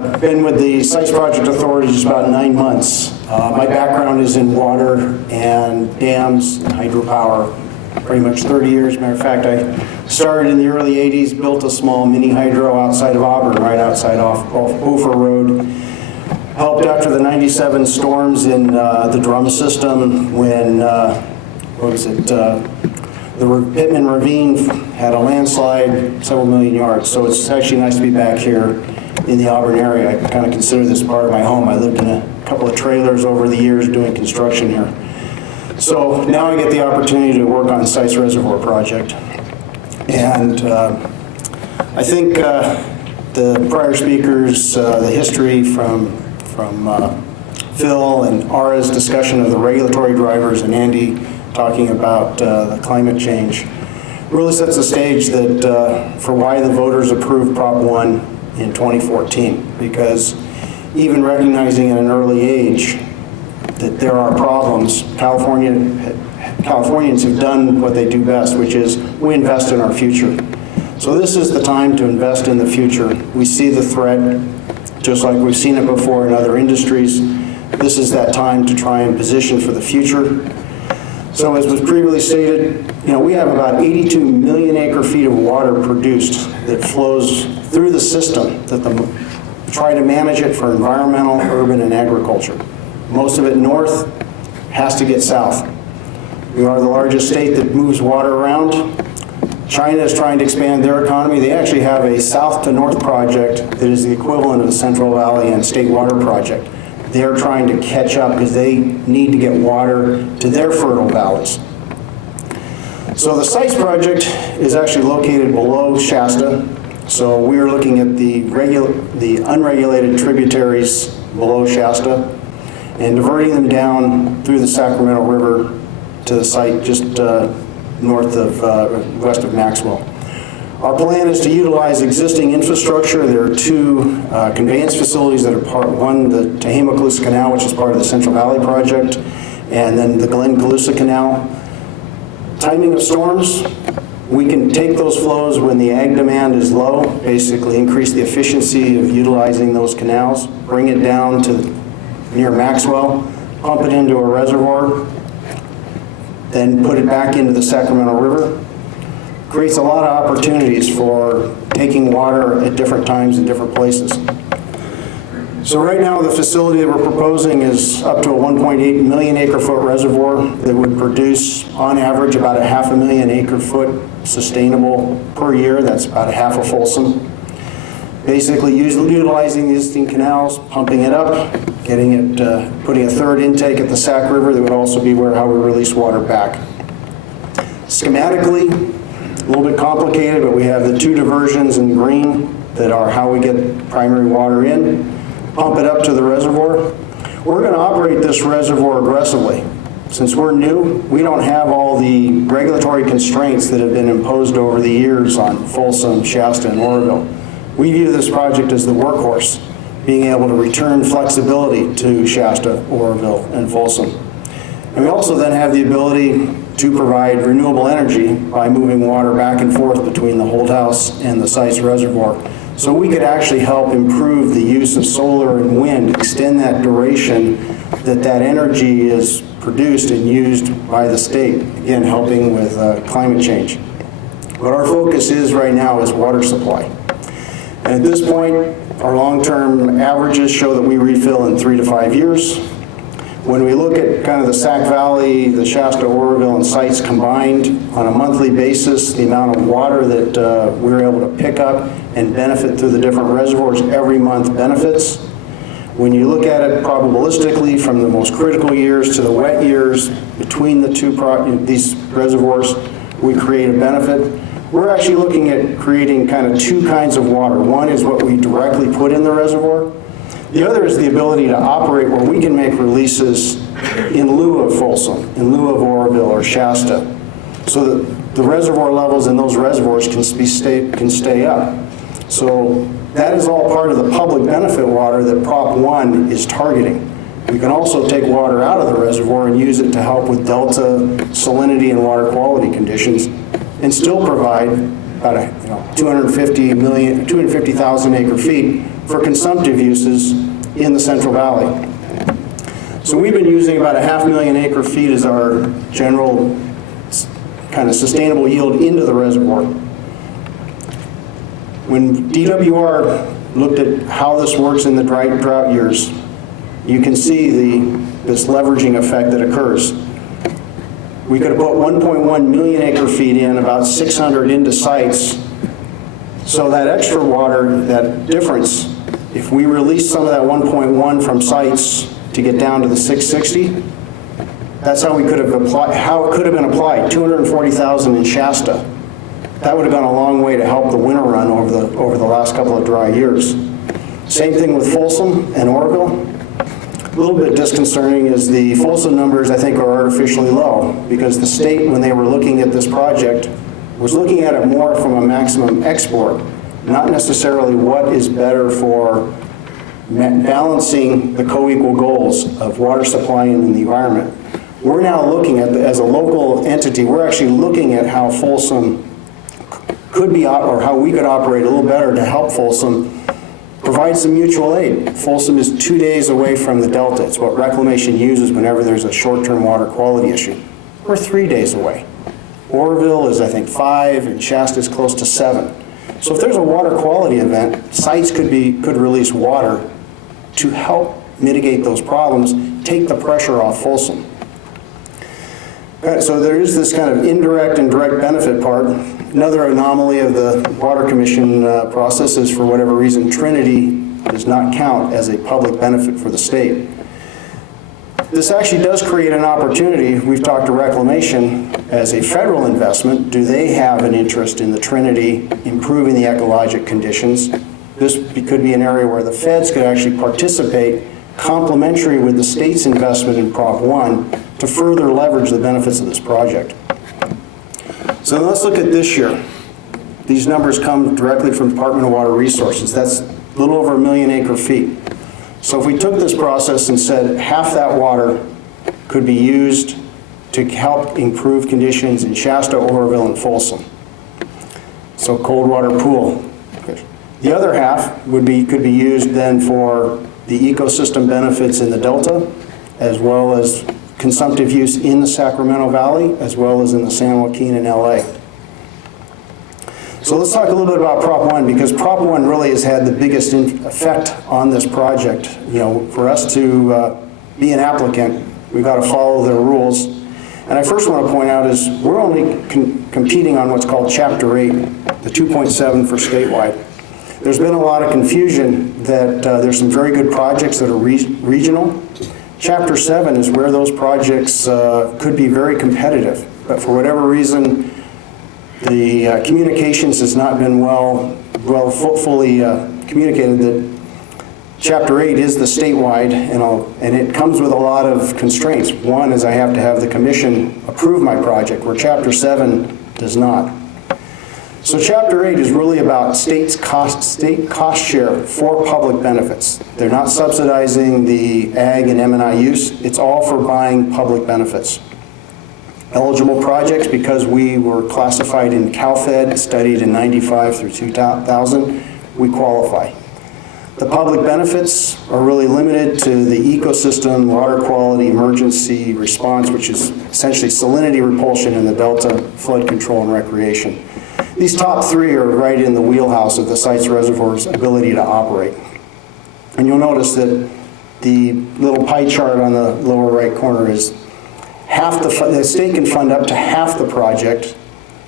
Been with the Sites Project Authority just about 9 months. My background is in water and dams and hydropower, pretty much 30 years. Matter of fact, I started in the early 80s, built a small mini hydro outside of Auburn, right outside off Ophir Road. Helped after the 97 storms in the drum system when, the Pittman Ravine had a landslide several million yards. So it's actually nice to be back here in the Auburn area. I kind of consider this part of my home. I lived in a couple of trailers over the years doing construction here. So now I get the opportunity to work on the Sites Reservoir project. And I think the prior speakers, the history from Phil and Ara's discussion of the regulatory drivers and Andy talking about the climate change really sets the stage that for why the voters approved Prop 1 in 2014, because even recognizing at an early age that there are problems, Californians have done what they do best, which is we invest in our future. So this is the time to invest in the future. We see the threat, just like we've seen it before in other industries. This is that time to try and position for the future. So as was previously stated, we have about 82 million acre feet of water produced that flows through the system that try to manage it for environmental, urban, and agriculture. Most of it north has to get south. We are the largest state that moves water around. China is trying to expand their economy. They actually have a south to north project that is the equivalent of the Central Valley and State Water Project. They're trying to catch up because they need to get water to their fertile valleys. So the Sites project is actually located below Shasta. So we are looking at the unregulated tributaries below Shasta and diverting them down through the Sacramento River to the site just west of Maxwell. Our plan is to utilize existing infrastructure. There are two conveyance facilities that are one, the Tehama-Colusa Canal, which is part of the Central Valley Project, and then the Glen-Colusa Canal. Timing of storms, we can take those flows when the ag demand is low, basically increase the efficiency of utilizing those canals, bring it down to near Maxwell, pump it into a reservoir, then put it back into the Sacramento River. Creates a lot of opportunities for taking water at different times in different places. So right now the facility that we're proposing is up to a 1.8 million acre foot reservoir that would produce on average about a 500,000 acre foot sustainable per year. That's about a half of Folsom. Basically utilizing the existing canals, pumping it up, getting it, putting a third intake at the Sac River that would also be how we release water back. Schematically, a little bit complicated, but we have the two diversions in green that are how we get primary water in, pump it up to the reservoir. We're going to operate this reservoir aggressively. Since we're new, we don't have all the regulatory constraints that have been imposed over the years on Folsom, Shasta, and Oroville. We view this project as the workhorse, being able to return flexibility to Shasta, Oroville, and Folsom. And we also then have the ability to provide renewable energy by moving water back and forth between the Holt House and the Sites Reservoir. So we could actually help improve the use of solar and wind, extend that duration that energy is produced and used by the state, again helping with climate change. What our focus is right now is water supply. And at this point, our long-term averages show that we refill in 3 to 5 years. When we look at kind of the Sac Valley, the Shasta, Oroville, and Sites combined on a monthly basis, the amount of water that we're able to pick up and benefit through the different reservoirs every month benefits. When you look at it probabilistically from the most critical years to the wet years between the these reservoirs, we create a benefit. We're actually looking at creating kind of two kinds of water. One is what we directly put in the reservoir. The other is the ability to operate where we can make releases in lieu of Folsom, in lieu of Oroville or Shasta, so that the reservoir levels in those reservoirs can stay up. So that is all part of the public benefit water that Prop 1 is targeting. We can also take water out of the reservoir and use it to help with delta salinity and water quality conditions and still provide about 250,000 acre feet for consumptive uses in the Central Valley. So we've been using about 500,000 acre feet as our general kind of sustainable yield into the reservoir. When DWR looked at how this works in the drought years, you can see this leveraging effect that occurs. We could have put 1.1 million acre feet in, about 600 into sites. So that extra water, that difference, if we release some of that 1.1 from sites to get down to the 660, that's how we could have applied, how it could have been applied, 240,000 in Shasta. That would have gone a long way to help the winter run over the last couple of dry years. Same thing with Folsom and Oroville. A little bit disconcerting is the Folsom numbers, I think, are artificially low because the state, when they were looking at this project, was looking at it more from a maximum export, not necessarily what is better for balancing the co-equal goals of water supply and the environment. We're now looking at, as a local entity, we're actually looking at how Folsom could be, or how we could operate a little better to help Folsom provide some mutual aid. Folsom is 2 days away from the Delta. It's what reclamation uses whenever there's a short-term water quality issue. We're 3 days away. Oroville is, I think, 5, and Shasta is close to 7. So if there's a water quality event, sites could release water to help mitigate those problems, take the pressure off Folsom. So there is this kind of indirect and direct benefit part. Another anomaly of the Water Commission process is, for whatever reason, Trinity does not count as a public benefit for the state. This actually does create an opportunity. We've talked to Reclamation as a federal investment. Do they have an interest in the Trinity improving the ecologic conditions? This could be an area where the feds could actually participate complementary with the state's investment in Prop 1 to further leverage the benefits of this project. So let's look at this year. These numbers come directly from the Department of Water Resources. That's a little over 1 million acre feet. So if we took this process and said half that water could be used to help improve conditions in Shasta, Oroville, and Folsom. So cold water pool. The other half could be used then for the ecosystem benefits in the Delta, as well as consumptive use in the Sacramento Valley, as well as in the San Joaquin and LA. So let's talk a little bit about Prop 1, because Prop 1 really has had the biggest effect on this project. For us to be an applicant, we've got to follow their rules. And I first want to point out is we're only competing on what's called Chapter 8, the 2.7 for statewide. There's been a lot of confusion that there's some very good projects that are regional. Chapter 7 is where those projects could be very competitive, but for whatever reason, the communications has not been fully communicated that Chapter 8 is the statewide, and it comes with a lot of constraints. One is I have to have the commission approve my project, where Chapter 7 does not. So Chapter 8 is really about state cost share for public benefits. They're not subsidizing the ag and M&I use. It's all for buying public benefits. Eligible projects, because we were classified in CalFed, studied in 95 through 2000, we qualify. The public benefits are really limited to the ecosystem, water quality, emergency response, which is essentially salinity repulsion in the Delta, flood control, and recreation. These top three are right in the wheelhouse of the site's reservoir's ability to operate. And you'll notice that the little pie chart on the lower right corner is the state can fund up to half the project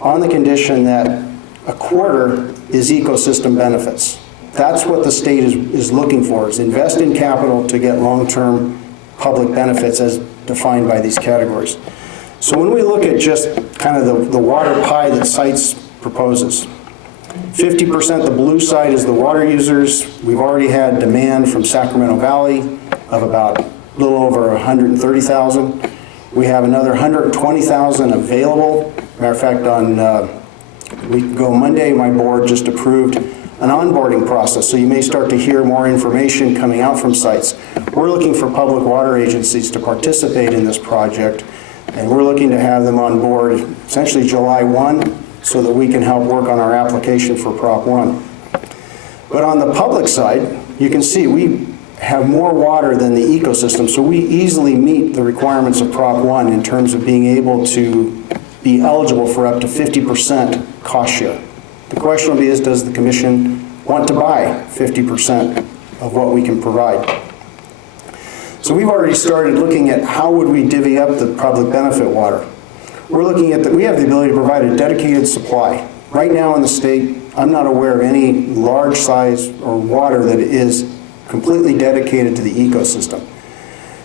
on the condition that a quarter is ecosystem benefits. That's what the state is looking for, is invest in capital to get long-term public benefits as defined by these categories. So when we look at just kind of the water pie that sites proposes, 50%, the blue side is the water users. We've already had demand from Sacramento Valley of about a little over 130,000. We have another 120,000 available. Matter of fact, on a week ago Monday, my board just approved an onboarding process, so you may start to hear more information coming out from sites. We're looking for public water agencies to participate in this project, and we're looking to have them on board essentially July 1, so so that we can help work on our application for Prop 1. But on the public side, you can see we have more water than the ecosystem, so we easily meet the requirements of Prop 1 in terms of being able to be eligible for up to 50% cost share. The question will be is, does the Commission want to buy 50% of what we can provide? So we've already started looking at how would we divvy up the public benefit water. We're looking at that we have the ability to provide a dedicated supply. Right now in the state, I'm not aware of any large size or water that is completely dedicated to the ecosystem.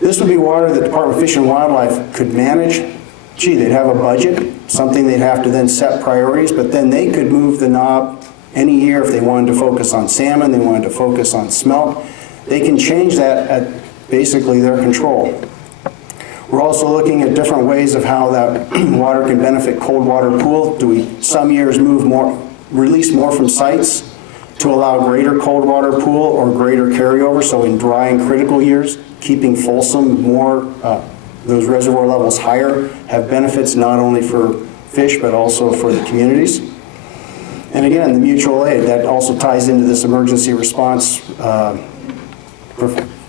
This would be water that the Department of Fish and Wildlife could manage. Gee, they'd have a budget, something they'd have to then set priorities, but then they could move the knob any year if they wanted to focus on salmon, they wanted to focus on smelt. They can change that at basically their control. We're also looking at different ways of how that water can benefit cold water pool. Do we some years release more from sites to allow greater cold water pool or greater carryover, so in dry and critical years, keeping Folsom more, those reservoir levels higher, have benefits not only for fish but also for the communities. And again, the mutual aid, that also ties into this emergency response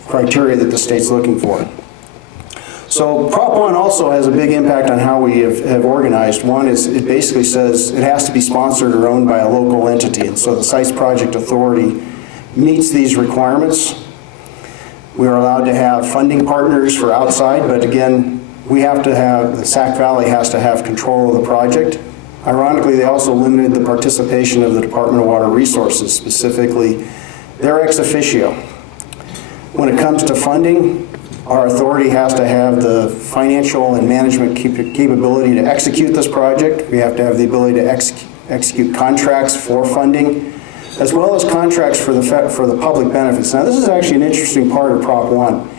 criteria that the state's looking for. So Prop 1 also has a big impact on how we have organized. One is it basically says it has to be sponsored or owned by a local entity, and so the Sites Project Authority meets these requirements. We are allowed to have funding partners for outside, but again, we have to have, the Sac Valley has to have control of the project. Ironically, they also limited the participation of the Department of Water Resources, specifically their ex officio. When it comes to funding, our authority has to have the financial and management capability to execute this project. We have to have the ability to execute contracts for funding, as well as contracts for the public benefits. Now, this is actually an interesting part of Prop 1,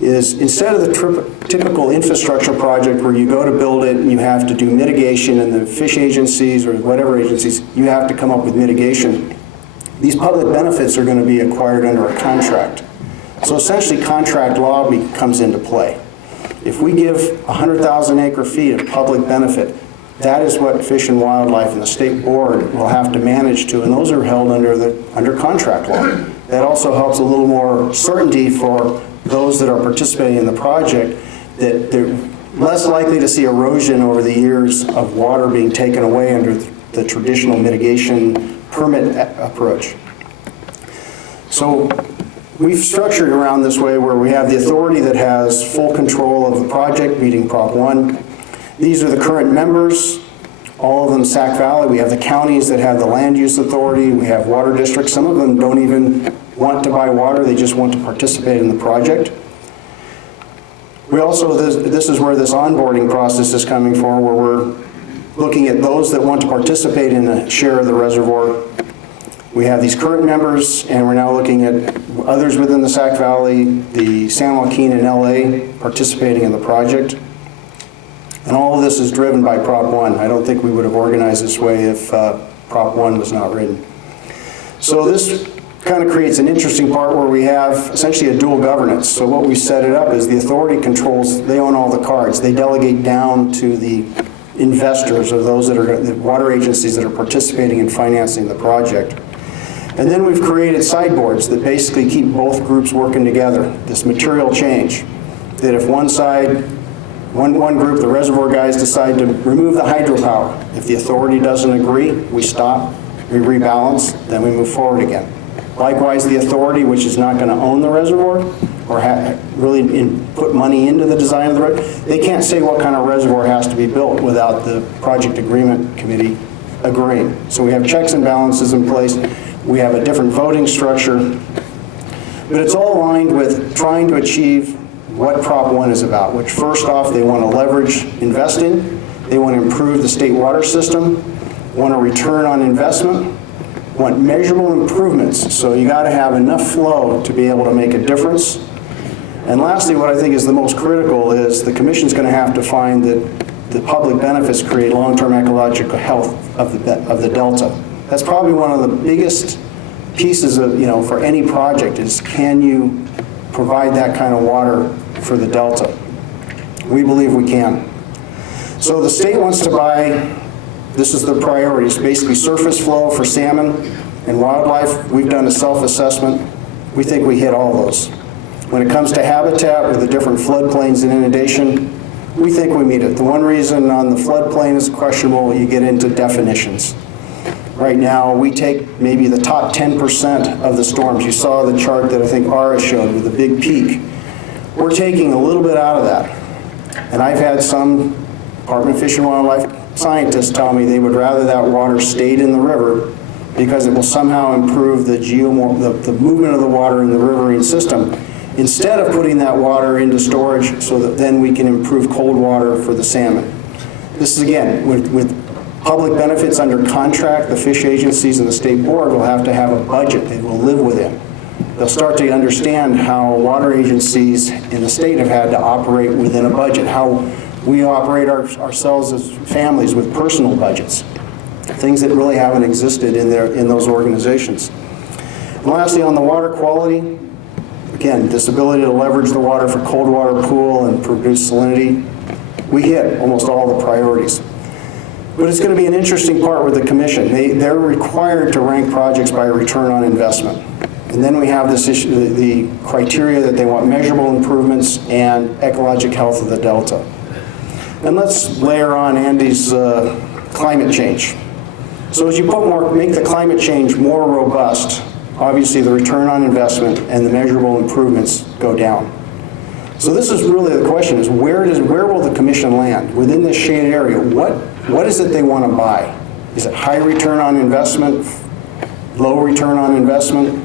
is instead of the typical infrastructure project where you go to build it and you have to do mitigation, and the fish agencies or whatever agencies, you have to come up with mitigation. These public benefits are going to be acquired under a contract. So essentially contract law comes into play. If we give 100,000 acre feet of public benefit, that is what Fish and Wildlife and the state board will have to manage to, and those are held under contract law. That also helps a little more certainty for those that are participating in the project, that they're less likely to see erosion over the years of water being taken away under the traditional mitigation permit approach. So we've structured around this way where we have the authority that has full control of the project, meeting Prop 1. These are the current members, all of them Sac Valley. We have the counties that have the land use authority. We have water districts. Some of them don't even want to buy water. They just want to participate in the project. We also, this is where this onboarding process is coming from, where we're looking at those that want to participate in a share of the reservoir. We have these current members, and we're now looking at others within the Sac Valley, the San Joaquin and LA participating in the project. And all of this is driven by Prop 1. I don't think we would have organized this way if Prop 1 was not written. So this kind of creates an interesting part where we have essentially a dual governance. So what we set it up is the authority controls, they own all the cards. They delegate down to the investors, or those that are the water agencies that are participating in financing the project. And then we've created sideboards that basically keep both groups working together. This material change, that if one side, one group, the reservoir guys, decide to remove the hydropower, if the authority doesn't agree, we stop, we rebalance, then we move forward again. Likewise, the authority, which is not going to own the reservoir or really put money into the design of the reservoir, they can't say what kind of reservoir has to be built without the project agreement committee agreeing. So we have checks and balances in place. We have a different voting structure, but it's all aligned with trying to achieve what Prop 1 is about, which first off, they want to leverage investing, they want to improve the state water system, want a return on investment, want measurable improvements, so you got to have enough flow to be able to make a difference. And lastly, what I think is the most critical is the Commission's going to have to find that the public benefits create long-term ecological health of the Delta. That's probably one of the biggest pieces of, for any project is, can you provide that kind of water for the Delta? We believe we can. So the state wants to buy This is the priorities, basically surface flow for salmon and wildlife. We've done a self-assessment. We think we hit all those. When it comes to habitat with the different floodplains and inundation, we think we meet it. The one reason on the floodplain is questionable, you get into definitions. Right now, we take maybe the top 10% of the storms. You saw the chart that I think Ara showed with the big peak. We're taking a little bit out of that. And I've had some Department of Fish and Wildlife scientists tell me they would rather that water stayed in the river because it will somehow improve the movement of the water in the riverine system, instead of putting that water into storage so that then we can improve cold water for the salmon. This is, again, with public benefits under contract, the fish agencies and the state board will have to have a budget they will live within. They'll start to understand how water agencies in the state have had to operate within a budget, how we operate ourselves as families with personal budgets, things that really haven't existed in those organizations. And lastly, on the water quality, again, this ability to leverage the water for cold water pool and produce salinity, we hit almost all the priorities. But it's going to be an interesting part with the commission. They're required to rank projects by return on investment. And then we have this issue, the criteria that they want measurable improvements and ecologic health of the delta. And let's layer on Andy's climate change. So as you make the climate change more robust, obviously the return on investment and the measurable improvements go down. So this is really the question, is where will the commission land? Within this shaded area, what is it they want to buy? Is it high return on investment, low return on investment?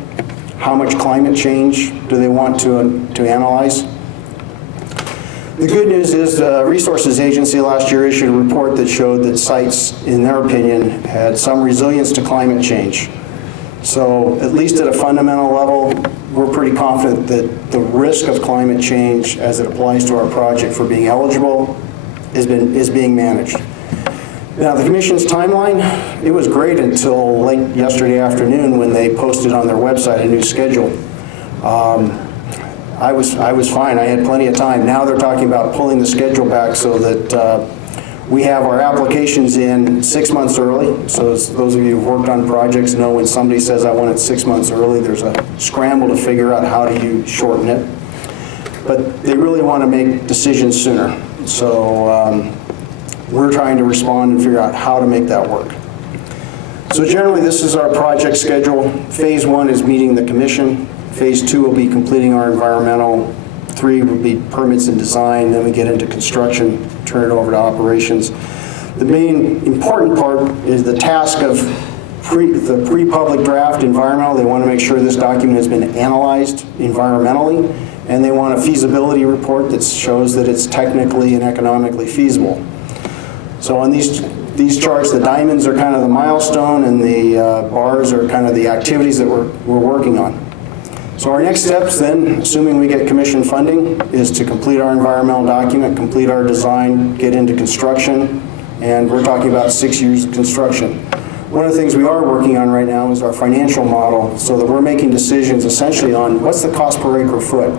How much climate change do they want to analyze? The good news is the Resources Agency last year issued a report that showed that sites, in their opinion, had some resilience to climate change. So at least at a fundamental level, we're pretty confident that the risk of climate change as it applies to our project for being eligible is being managed. Now, the commission's timeline, it was great until late yesterday afternoon when they posted on their website a new schedule. I was fine. I had plenty of time. Now they're talking about pulling the schedule back so that we have our applications in 6 months early. So as those of you who've worked on projects know, when somebody says I want it 6 months early, there's a scramble to figure out how do you shorten it. But they really want to make decisions sooner. So we're trying to respond and figure out how to make that work. So generally, this is our project schedule. Phase 1 is meeting the commission. Phase 2 will be completing our environmental. 3 will be permits and design. Then we get into construction, turn it over to operations. The main important part is the task of the pre-public draft environmental. They want to make sure this document has been analyzed environmentally, and they want a feasibility report that shows that it's technically and economically feasible. So on these charts, the diamonds are kind of the milestone, and the bars are kind of the activities that we're working on. So our next steps then, assuming we get commission funding, is to complete our environmental document, complete our design, get into construction, and we're talking about 6 years of construction. One of the things we are working on right now is our financial model, so that we're making decisions essentially on what's the cost per acre foot.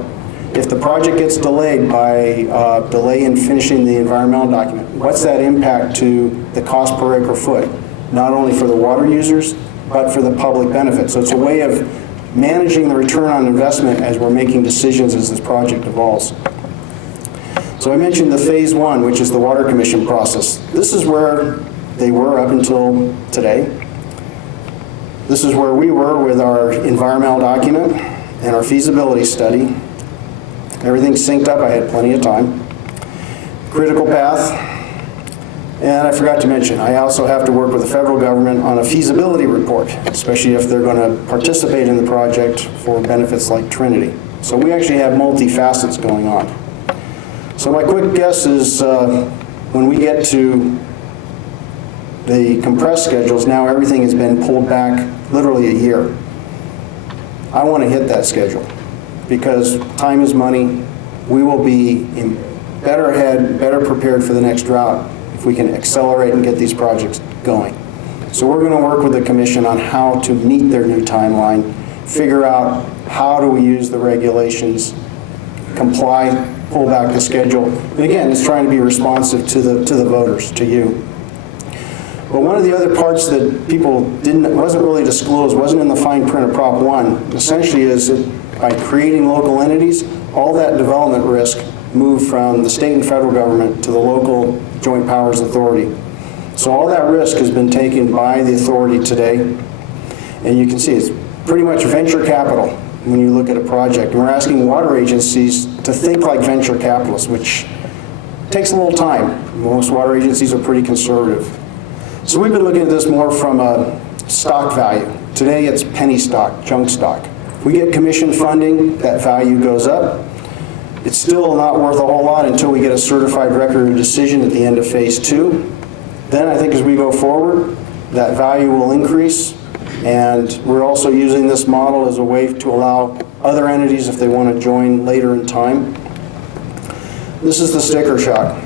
If the project gets delayed by delay in finishing the environmental document, what's that impact to the cost per acre foot, not only for the water users, but for the public benefit? So it's a way of managing the return on investment as we're making decisions as this project evolves. So I mentioned the phase 1, which is the Water Commission process. This is where they were up until today. This is where we were with our environmental document and our feasibility study. Everything's synced up. I had plenty of time. Critical path. And I forgot to mention, I also have to work with the federal government on a feasibility report, especially if they're going to participate in the project for benefits like Trinity. So we actually have multi-facets going on. So my quick guess is when we get to the compressed schedules, now everything has been pulled back literally a year. I want to hit that schedule because time is money. We will be better ahead, better prepared for the next drought if we can accelerate and get these projects going. So we're going to work with the commission on how to meet their new timeline, figure out how do we use the regulations, comply, pull back the schedule. And again, it's trying to be responsive to the voters, to you. But one of the other parts that people wasn't really disclosed, wasn't in the fine print of Prop 1, essentially is that by creating local entities, all that development risk moved from the state and federal government to the local joint powers authority. So all that risk has been taken by the authority today. And you can see it's pretty much venture capital when you look at a project. And we're asking water agencies to think like venture capitalists, which takes a little time. Most water agencies are pretty conservative. So we've been looking at this more from a stock value. Today it's penny stock, junk stock. If we get commission funding, that value goes up. It's still not worth a whole lot until we get a certified record of decision at the end of phase 2. Then I think as we go forward, that value will increase, and we're also using this model as a way to allow other entities, if they want to join later in time. This is the sticker shock.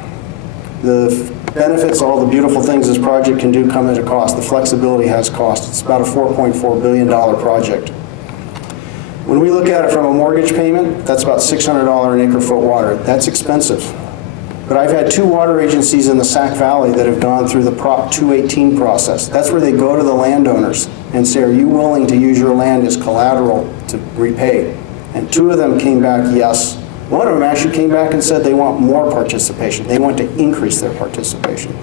The benefits, all the beautiful things this project can do come at a cost. The flexibility has cost. It's about a $4.4 billion project. When we look at it from a mortgage payment, that's about $600 an acre foot water. That's expensive. But I've had 2 water agencies in the Sac Valley that have gone through the Prop 218 process. That's where they go to the landowners and say, are you willing to use your land as collateral to repay? And 2 of them came back, yes. One of them actually came back and said they want more participation. They want to increase their participation.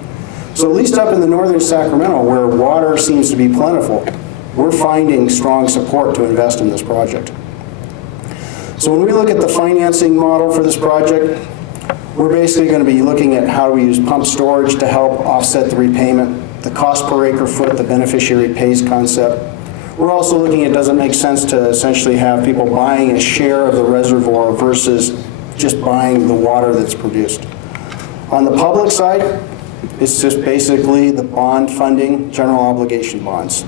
So at least up in the northern Sacramento, where water seems to be plentiful, we're finding strong support to invest in this project. So when we look at the financing model for this project, we're basically going to be looking at how we use pump storage to help offset the repayment, the cost per acre foot, the beneficiary pays concept. We're also looking at, does it make sense to essentially have people buying a share of the reservoir versus just buying the water that's produced. On the public side, it's just basically the bond funding, general obligation bonds.